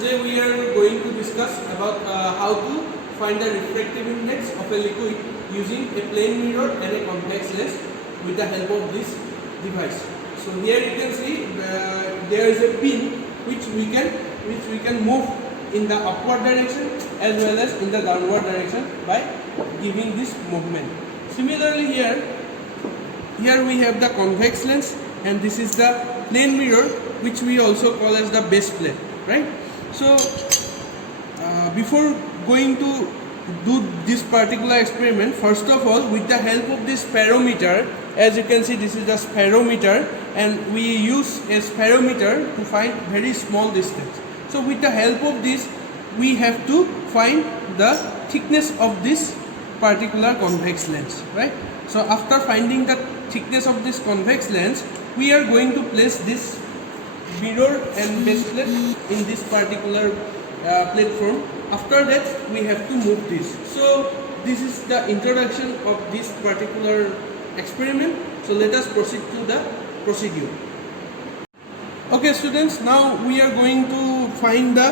Today we are going to discuss about how to find the refractive index of a liquid using a plane mirror and a convex lens with the help of this device. So here you can see there is a pin which we can move in the upward direction as well as in the downward direction by giving this movement. Similarly here we have the convex lens, and this is the plane mirror, which we also call as the base plate, right? So before going to do this particular experiment, first of all, with the help of this spirometer, as you can see, this is the spirometer, and we use a spirometer to find very small distance. So with the help of this, we have to find the thickness of this particular convex lens, right? So after finding the thickness of this convex lens, we are going to place this mirror and base plate in this particular platform. After that, we have to move this. So this is the introduction of this particular experiment. So let us proceed to the procedure. Okay, students, now we are going to find the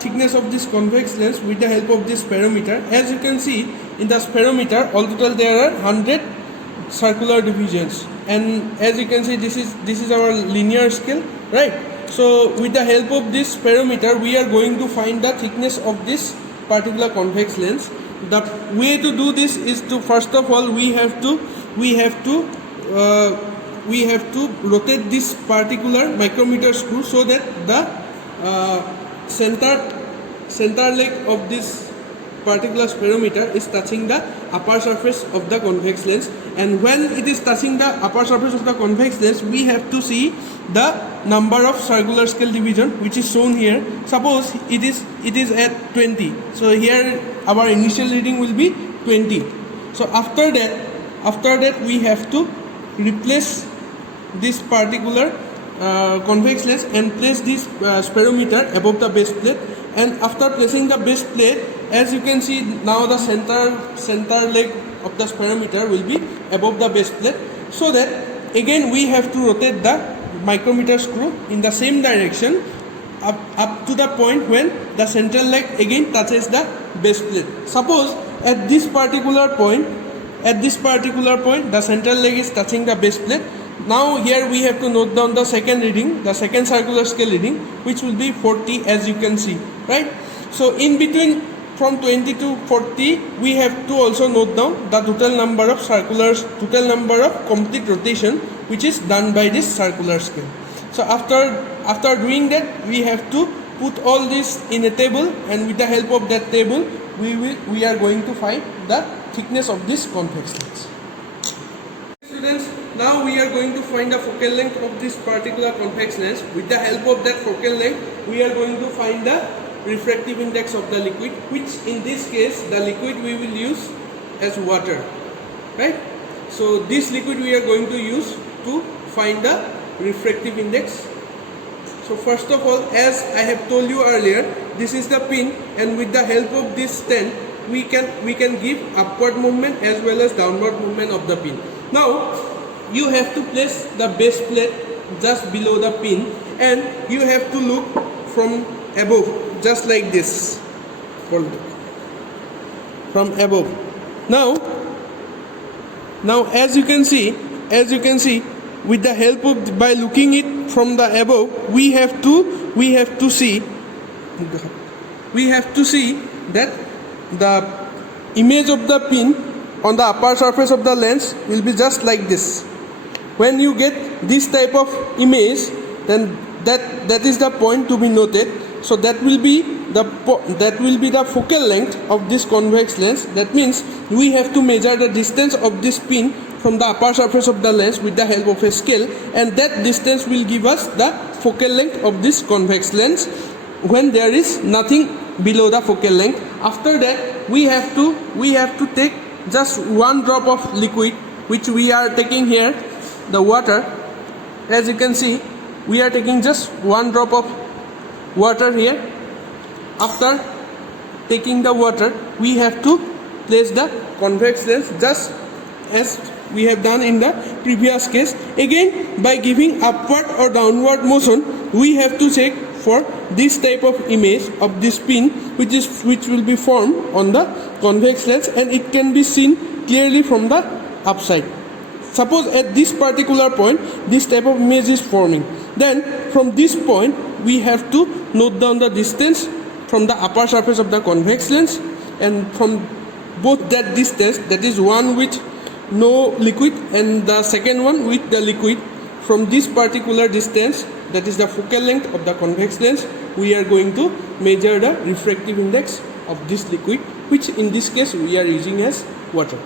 thickness of this convex lens with the help of this spirometer. As you can see in the spirometer, all total there are 100 circular divisions, and as you can see, this is our linear scale, right? So with the help of this spirometer, we are going to find the thickness of this particular convex lens. The way to do this is to, first of all, we have to rotate this particular micrometer screw so that the center leg of this particular spirometer is touching the upper surface of the convex lens, and when it is touching the upper surface of the convex lens, we have to see the number of circular scale division, which is shown here. Suppose it is at 20, so here our initial reading will be 20. So after that we have to replace this particular convex lens and place this spirometer above the base plate. And after placing the base plate, as you can see, now the center leg of the spirometer will be above the base plate, so that again we have to rotate the micrometer screw in the same direction up to the point when the central leg again touches the base plate. Suppose at this particular point the central leg is touching the base plate. Now here we have to note down the second reading, the second circular scale reading, which will be 40, as you can see, right? So in between from 20 to 40, we have to also note down the total number of complete rotation which is done by this circular scale. So after doing that, we have to put all this in a table, and with the help of that table, we are going to find the thickness of this convex lens. Students, now we are going to find the focal length of this particular convex lens. With the help of that focal length, we are going to find the refractive index of the liquid, which in this case the liquid we will use as water, right? So this liquid we are going to use to find the refractive index. So first of all, as I have told you earlier, this is the pin, and with the help of this stand, we can give upward movement as well as downward movement of the pin. Now you have to place the base plate just below the pin, and you have to look from above, just like this, from above. Now as you can see, with the help of, by looking it from the above, we have to see that the image of the pin on the upper surface of the lens will be just like this. When you get this type of image, then that is the point to be noted. So that will be the focal length of this convex lens. That means we have to measure the distance of this pin from the upper surface of the lens with the help of a scale, and that distance will give us the focal length of this convex lens when there is nothing below the focal length. After that, we have to take just one drop of liquid, which we are taking here, the water. As you can see, we are taking just one drop of water here. After taking the water, we have to place the convex lens just as we have done in the previous case. Again, by giving upward or downward motion, we have to check for this type of image of this pin which will be formed on the convex lens, and it can be seen clearly from the upside. Suppose at this particular point this type of image is forming, then from this point we have to note down the distance from the upper surface of the convex lens, and from both that distance, that is one with no liquid and the second one with the liquid, from this particular distance, that is the focal length of the convex lens, we are going to measure the refractive index of this liquid, which in this case we are using as water.